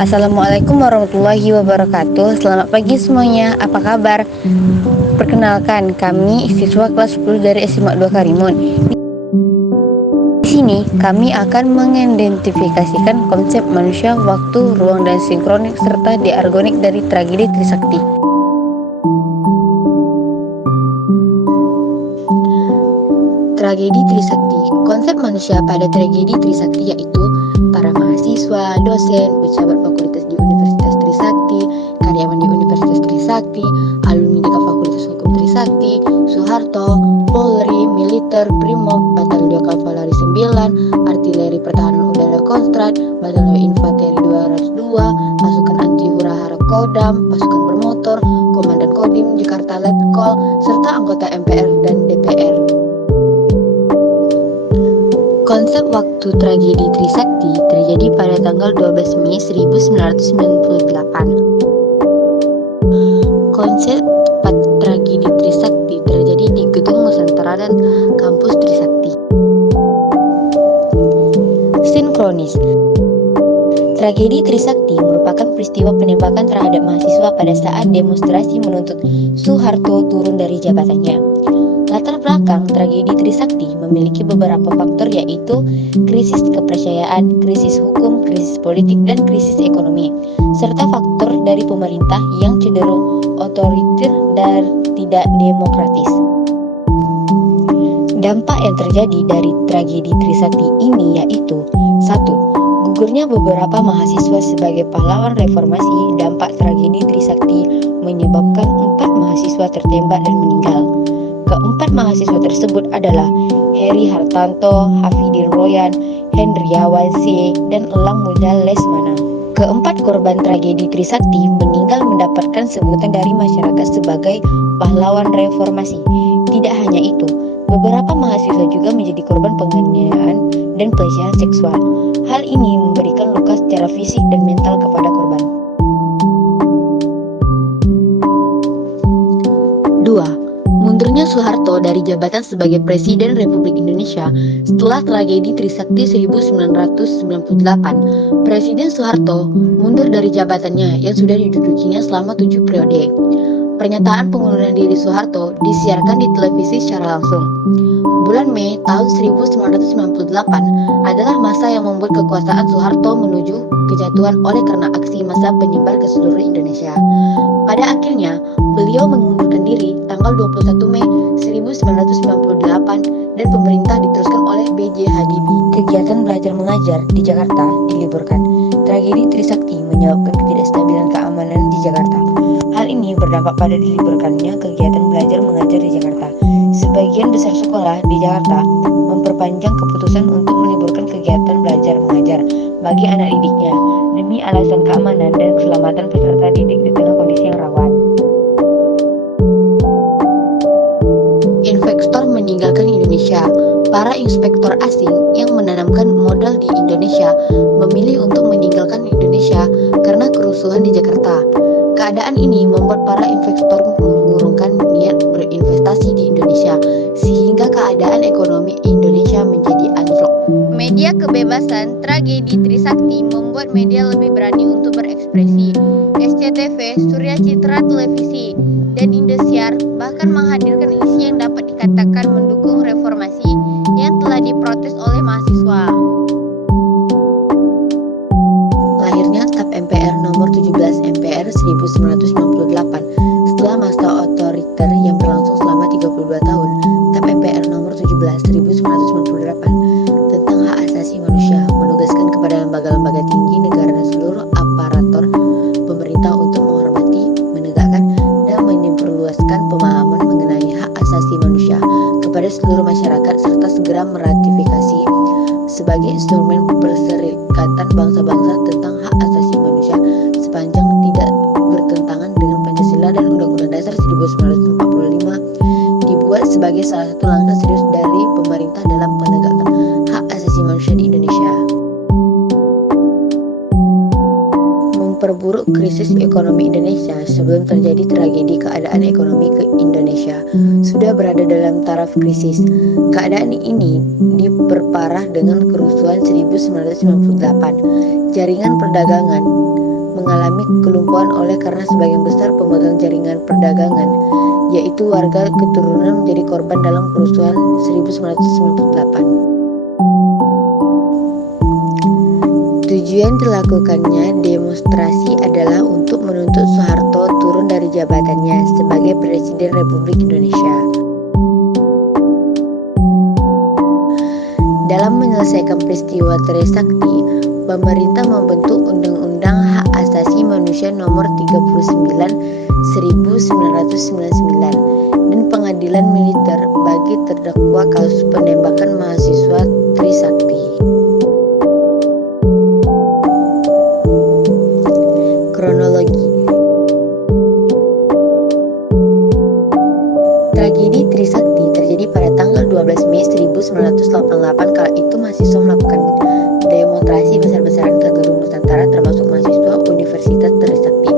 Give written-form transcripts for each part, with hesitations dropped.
Assalamualaikum warahmatullahi wabarakatuh. Selamat pagi semuanya, apa kabar? Perkenalkan, kami siswa kelas 10 dari SMA 2 Karimun. Di sini kami akan mengidentifikasikan konsep manusia, waktu, ruang, dan sinkronik serta diargonik dari tragedi Trisakti. Tragedi Trisakti. Konsep manusia pada tragedi Trisakti yaitu para mahasiswa, dosen, pejabat fakultas di Universitas Trisakti, karyawan di Universitas Trisakti, alumni di Fakultas Hukum Trisakti, Soeharto, Polri, militer, Brimob, Batalio Kavaleri 9, Artileri Pertahanan Udara Kostrad, Batalio Infanteri 202, pasukan anti hura-hara Kodam, pasukan bermotor, Komandan Kodim, Jakarta Letkol, serta anggota MPR dan DPR. Konsep waktu tragedi Trisakti terjadi pada tanggal 12 Mei 1998. Konsep tragedi Trisakti terjadi di Gedung Nusantara dan Kampus Trisakti. Sinkronis. Tragedi Trisakti merupakan peristiwa penembakan terhadap mahasiswa pada saat demonstrasi menuntut Soeharto turun dari jabatannya. Latar belakang tragedi Trisakti memiliki beberapa faktor yaitu krisis kepercayaan, krisis hukum, krisis politik, dan krisis ekonomi, serta faktor dari pemerintah yang cenderung otoriter dan tidak demokratis. Dampak yang terjadi dari tragedi Trisakti ini yaitu 1. Gugurnya beberapa mahasiswa sebagai pahlawan reformasi. Dampak tragedi Trisakti menyebabkan 4 mahasiswa tertembak dan meninggal. Keempat mahasiswa tersebut adalah Heri Hartanto, Hafidin Royan, Hendriawan C, dan Elang Muda Lesmana. Keempat korban tragedi Trisakti meninggal mendapatkan sebutan dari masyarakat sebagai pahlawan reformasi. Tidak hanya itu, beberapa mahasiswa juga menjadi korban penganiayaan dan pelecehan seksual. Hal ini memberikan luka secara fisik dan mental kepada korban. 2. Mundurnya Soeharto dari jabatan sebagai Presiden Republik Indonesia setelah tragedi Trisakti 1998. Presiden Soeharto mundur dari jabatannya yang sudah didudukinya selama 7 periode. Pernyataan pengunduran diri Soeharto disiarkan di televisi secara langsung. Bulan Mei tahun 1998 adalah masa yang membuat kekuasaan Soeharto menuju kejatuhan oleh karena aksi massa penyebar ke seluruh Indonesia. Pada akhirnya, beliau mengundurkan diri tanggal 21 Mei 1998 dan pemerintah diteruskan oleh B.J. Habibie. Kegiatan belajar mengajar di Jakarta diliburkan. Tragedi Trisakti menyebabkan ketidakstabilan keamanan di Jakarta. Hal ini berdampak pada diliburkannya kegiatan belajar mengajar di Jakarta. Sebagian besar sekolah di Jakarta memperpanjang keputusan untuk meliburkan kegiatan belajar mengajar bagi anak didiknya demi alasan keamanan dan keselamatan peserta didik di tengah kondisi yang rawan. Investor meninggalkan Indonesia. Para inspektor asing yang menanamkan modal di Indonesia memilih untuk meninggalkan Indonesia karena kerusuhan di Jakarta. Keadaan ini membuat para investor mengurungkan niat berinvestasi di Indonesia, sehingga keadaan ekonomi Indonesia menjadi anjlok. Media kebebasan tragedi Trisakti membuat media lebih berani untuk berekspresi. SCTV, Surya Citra Televisi, dan Indosiar bahkan menghadirkan isi yang dapat dikatakan mendukung reformasi yang telah diprotes oleh mahasiswa. Lahirnya TAP MPR nomor 17 MPR 1998 setelah masa otoriter yang berlangsung selama 32 tahun. TAP MPR nomor 17 1998 tentang hak asasi manusia menugaskan kepada lembaga-lembaga tinggi negara dan seluruh aparatur pemerintah untuk menghormati, menegakkan, dan memperluaskan pemahaman mengenai hak asasi manusia kepada seluruh masyarakat serta segera meratifikasi sebagai instrumen Perserikatan Bangsa-Bangsa tentang hak asasi manusia sepanjang tidak bertentangan dengan Pancasila dan Undang-Undang Dasar 1945, dibuat sebagai salah satu langkah serius dari pemerintah dalam penegakan hak asasi manusia di Indonesia. memperburuk krisis ekonomi Indonesia sebelum terjadi tragedi keadaan ekonomi ke Indonesia sudah berada dalam taraf krisis. Keadaan ini diperparah dengan kerusuhan 1998. Jaringan perdagangan mengalami kelumpuhan oleh karena sebagian besar pemegang jaringan perdagangan, yaitu warga keturunan, menjadi korban dalam kerusuhan 1998. Tujuan dilakukannya demonstrasi adalah untuk menuntut Soeharto turun dari jabatannya sebagai Presiden Republik Indonesia. Dalam menyelesaikan peristiwa Trisakti, pemerintah membentuk Undang-Undang Hak Asasi Manusia Nomor 39 1999 dan pengadilan militer bagi terdakwa kasus penembakan mahasiswa Trisakti. Kronologi. Tragedi Trisakti terjadi pada tanggal 12 Mei 1988. Kala itu mahasiswa melakukan demonstrasi besar-besaran ke Gedung Nusantara, termasuk mahasiswa Universitas Trisakti.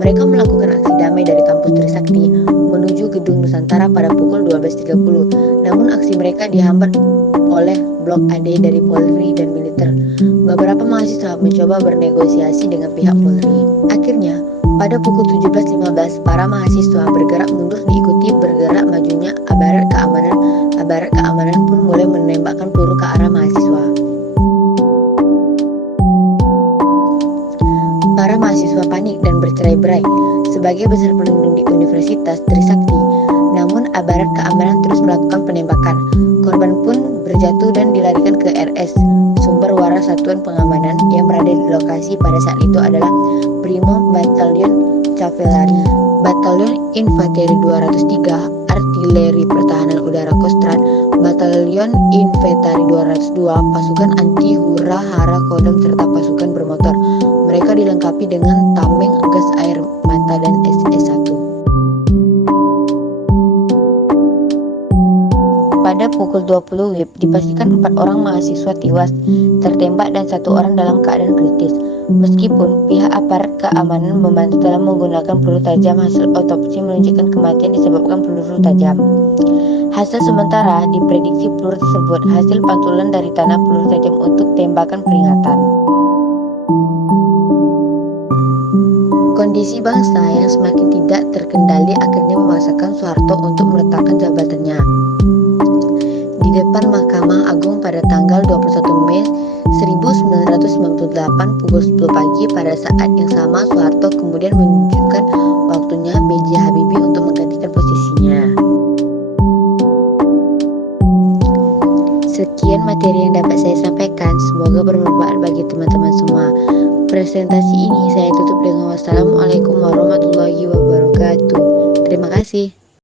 Mereka melakukan aksi damai dari kampus Trisakti menuju Gedung Nusantara pada pukul 12.30. Namun aksi mereka dihambat oleh blok AD dari Polri dan militer. Beberapa mahasiswa mencoba bernegosiasi dengan pihak Polri. Akhirnya, pada pukul 17.15, para mahasiswa bergerak mundur diikuti bergerak majunya aparat keamanan. Aparat keamanan pun mulai menembakkan peluru ke arah mahasiswa. Para mahasiswa panik dan bercerai-berai sebagai besar pelindung di Universitas Trisakti. Namun aparat keamanan terus melakukan penembakan. Korban pun berjatuh dan dilarikan ke RS, sumber waras satuan pengamanan yang berada di lokasi pada saat itu adalah Brimob Batalion Cavalry, Batalion Infanteri 203, Artileri Pertahanan Udara Kostrad, Batalion Infanteri 202, pasukan anti hura-hara Kodam serta pasukan bermotor. Mereka dilengkapi dengan tameng, gas air mata dan SS-1. Pada pukul 20 WIB dipastikan 4 orang mahasiswa tewas tertembak dan 1 orang dalam keadaan kritis. Meskipun pihak aparat keamanan membantu dalam menggunakan peluru tajam, hasil otopsi menunjukkan kematian disebabkan peluru tajam. Hasil sementara diprediksi peluru tersebut hasil pantulan dari tanah peluru tajam untuk tembakan peringatan. Kondisi bangsa yang semakin tidak terkendali akhirnya memaksakan Soeharto untuk meletakkan jabatannya di depan Mahkamah Agung pada tanggal 21 Mei 1998 pukul 10 pagi. Pada saat yang sama, Soeharto kemudian menunjukkan waktunya B.J. Habibie untuk menggantikan posisinya. Sekian materi yang dapat saya sampaikan, semoga bermanfaat bagi teman-teman semua. Presentasi ini saya tutup dengan wassalamualaikum warahmatullahi wabarakatuh. Terima kasih.